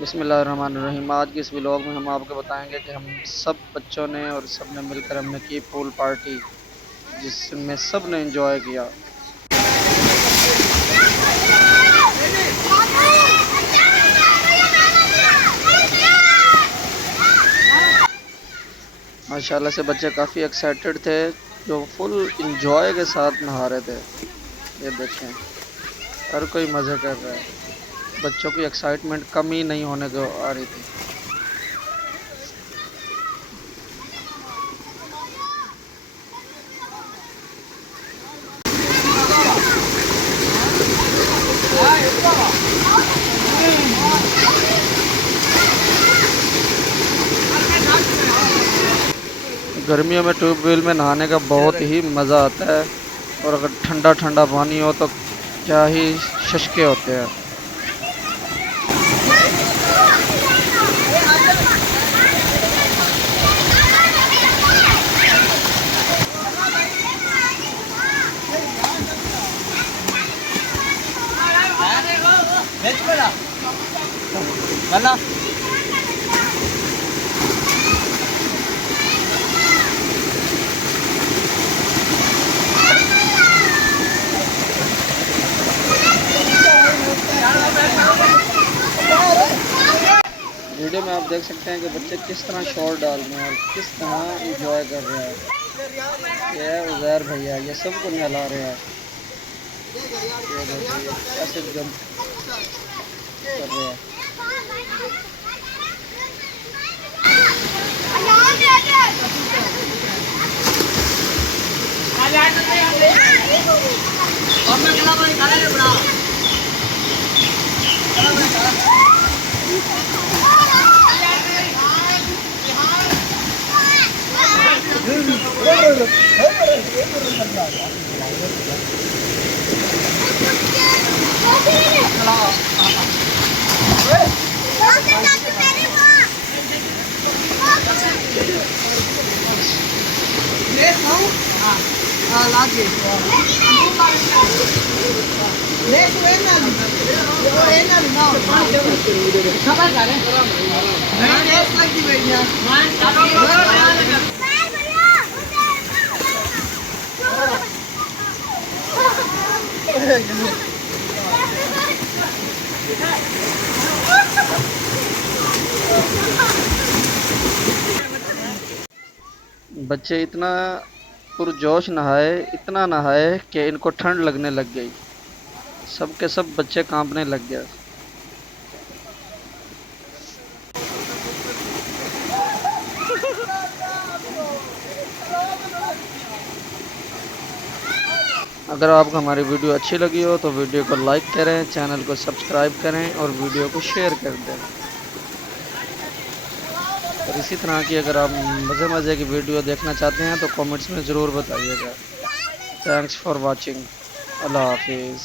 बिस्मिल्लाहिर्रहमानिर्रहीम। आज की इस व्लॉग में हम आपको बताएंगे कि हम सब बच्चों ने और सब ने मिलकर हमने की पूल पार्टी, जिसमें सब ने एंजॉय किया। माशाल्लाह से बच्चे काफ़ी एक्साइटेड थे, जो फुल इंजॉय के साथ नहा रहे थे। ये देखें, हर कोई मज़े कर रहा है। बच्चों की एक्साइटमेंट कम ही नहीं होने को आ रही थी। गर्मियों में ट्यूबवेल में नहाने का बहुत ही मज़ा आता है, और अगर ठंडा ठंडा पानी हो तो क्या ही शशके होते हैं। वीडियो में आप देख सकते हैं कि बच्चे किस तरह शॉट डाल रहे हैं और किस तरह इंजॉय कर रहे हैं। ये है उज़ैर भैया, ये सबको नहला रहे हैं। ये देखिए ऐसे जंप कर रहे हैं। बच्चे इतना पुरजोश नहाए, इतना नहाए कि इनको ठंड लगने लग गई। सब के सब बच्चे कांपने लग गए। अगर आपको हमारी वीडियो अच्छी लगी हो तो वीडियो को लाइक करें, चैनल को सब्सक्राइब करें और वीडियो को शेयर कर दें। और इसी तरह की अगर आप मज़े मज़े की वीडियो देखना चाहते हैं तो कमेंट्स में ज़रूर बताइएगा। Thanks for watching. अल्लाह हाफिज़।